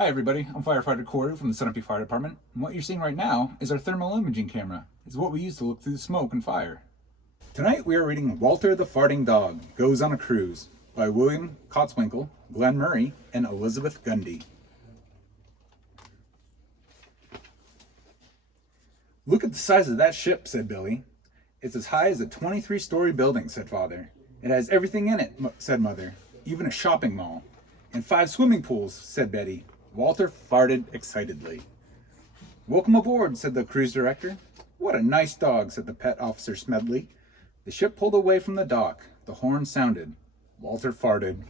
Hi everybody, I'm Firefighter Corey from the Sunapee Fire Department, and what you're seeing right now is our thermal imaging camera. It's what we use to look through the smoke and fire. Tonight we are reading Walter the Farting Dog Goes on a Cruise by William Kotzwinkle, Glenn Murray, and Elizabeth Gundy. Look at the size of that ship, said Billy. It's as high as a 23-story building, said Father. It has everything in it, said Mother, even a shopping mall. And 5 swimming pools, said Betty. Walter farted excitedly. Welcome aboard, said the cruise director. What a nice dog, said the pet officer Smedley. The ship pulled away from the dock. The horn sounded. Walter farted.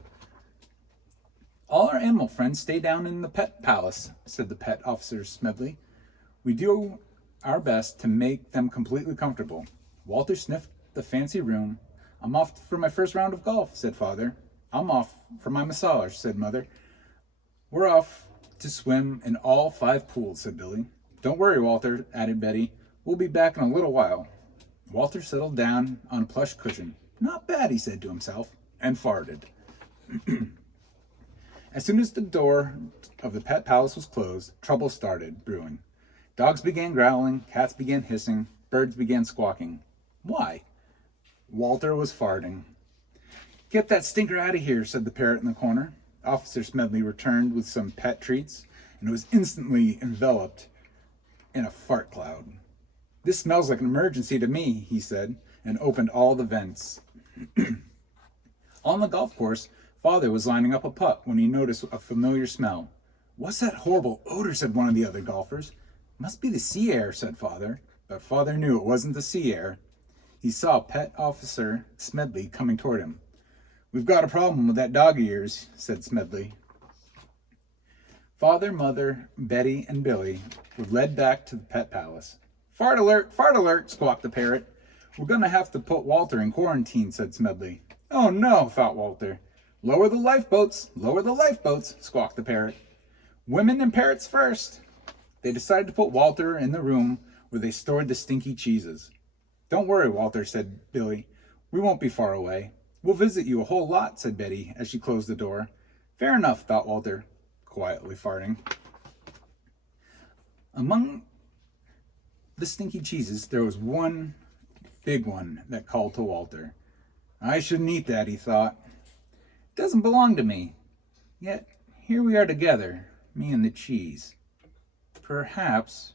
All our animal friends stay down in the pet palace, said the pet officer Smedley. We do our best to make them completely comfortable. Walter sniffed the fancy room. I'm off for my first round of golf, said Father. I'm off for my massage, said Mother. We're off to swim in all 5 pools, said Billy. Don't worry, Walter, added Betty. We'll be back in a little while. Walter settled down on a plush cushion. Not bad, he said to himself, and farted. As soon as the door of the pet palace was closed, trouble started brewing. Dogs began growling, cats began hissing, birds began squawking. Why? Walter was farting. Get that stinker out of here, said the parrot in the corner. Officer Smedley returned with some pet treats and was instantly enveloped in a fart cloud. This smells like an emergency to me, he said, and opened all the vents. On the golf course, Father was lining up a putt when he noticed a familiar smell. What's that horrible odor, said one of the other golfers. Must be the sea air, said Father, but Father knew it wasn't the sea air. He saw Pet Officer Smedley coming toward him. We've got a problem with that dog of yours, said Smedley. Father, Mother, Betty, and Billy were led back to the pet palace. Fart alert, squawked the parrot. We're going to have to put Walter in quarantine, said Smedley. Oh no, thought Walter. Lower the lifeboats, squawked the parrot. Women and parrots first. They decided to put Walter in the room where they stored the stinky cheeses. Don't worry, Walter, said Billy. We won't be far away. We'll visit you a whole lot, said Betty as she closed the door. Fair enough, thought Walter, quietly farting. Among the stinky cheeses, there was one big one that called to Walter. I shouldn't eat that, he thought. It doesn't belong to me. Yet, here we are together, me and the cheese. Perhaps,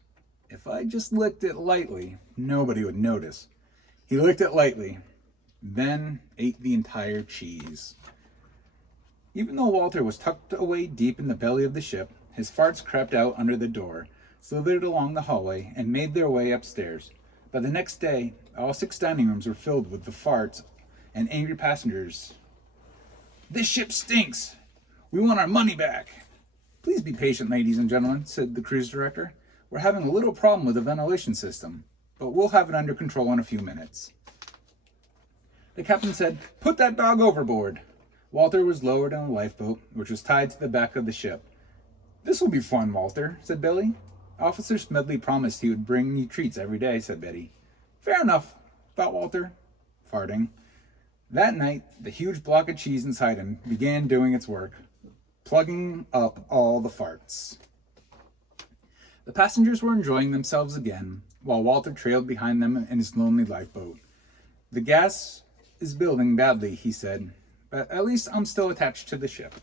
if I just licked it lightly, nobody would notice. He licked it lightly, then ate the entire cheese. Even though Walter was tucked away deep in the belly of the ship, his farts crept out under the door, slithered along the hallway, and made their way upstairs. By the next day, all 6 dining rooms were filled with the farts and angry passengers. This ship stinks! We want our money back! Please be patient, ladies and gentlemen, said the cruise director. We're having a little problem with the ventilation system, but we'll have it under control in a few minutes. The captain said, Put that dog overboard. Walter was lowered on a lifeboat, which was tied to the back of the ship. This will be fun, Walter, said Billy. Officer Smedley promised he would bring you treats every day, said Betty. Fair enough, thought Walter, farting. That night, the huge block of cheese inside him began doing its work, plugging up all the farts. The passengers were enjoying themselves again, while Walter trailed behind them in his lonely lifeboat. The gas is building badly, he said, but at least I'm still attached to the ship.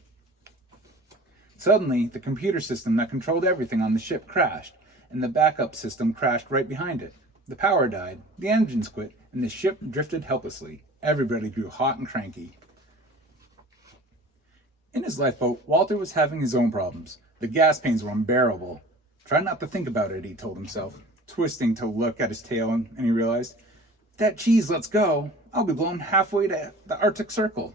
Suddenly, the computer system that controlled everything on the ship crashed, and the backup system crashed right behind it. The power died, the engines quit, and the ship drifted helplessly. Everybody grew hot and cranky. In his lifeboat, Walter was having his own problems. The gas pains were unbearable. Try not to think about it, he told himself, twisting to look at his tail, and he realized, if that cheese lets go, I'll be blown halfway to the Arctic Circle.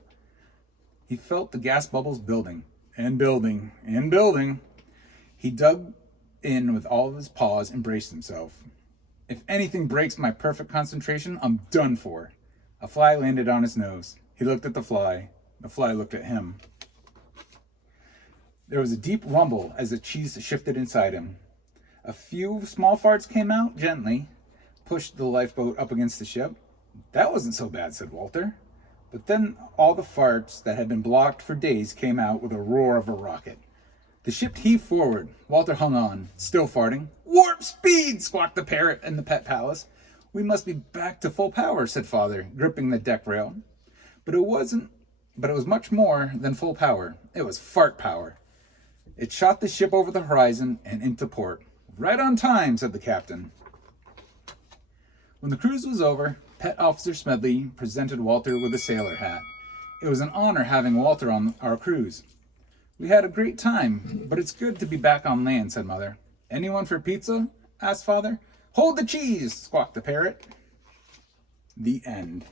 He felt the gas bubbles building, and building, and building. He dug in with all of his paws and braced himself. If anything breaks my perfect concentration, I'm done for. A fly landed on his nose. He looked at the fly. The fly looked at him. There was a deep rumble as the cheese shifted inside him. A few small farts came out gently, pushed the lifeboat up against the ship. That wasn't so bad, said Walter. But then all the farts that had been blocked for days came out with a roar of a rocket. The ship heaved forward. Walter hung on, still farting. Warp speed, squawked the parrot in the pet palace. We must be back to full power, said Father, gripping the deck rail. But it was much more than full power. It was fart power. It shot the ship over the horizon and into port. Right on time, said the captain. When the cruise was over, Pet Officer Smedley presented Walter with a sailor hat. It was an honor having Walter on our cruise. We had a great time, but it's good to be back on land, said Mother. Anyone for pizza? Asked Father. Hold the cheese, squawked the parrot. The end.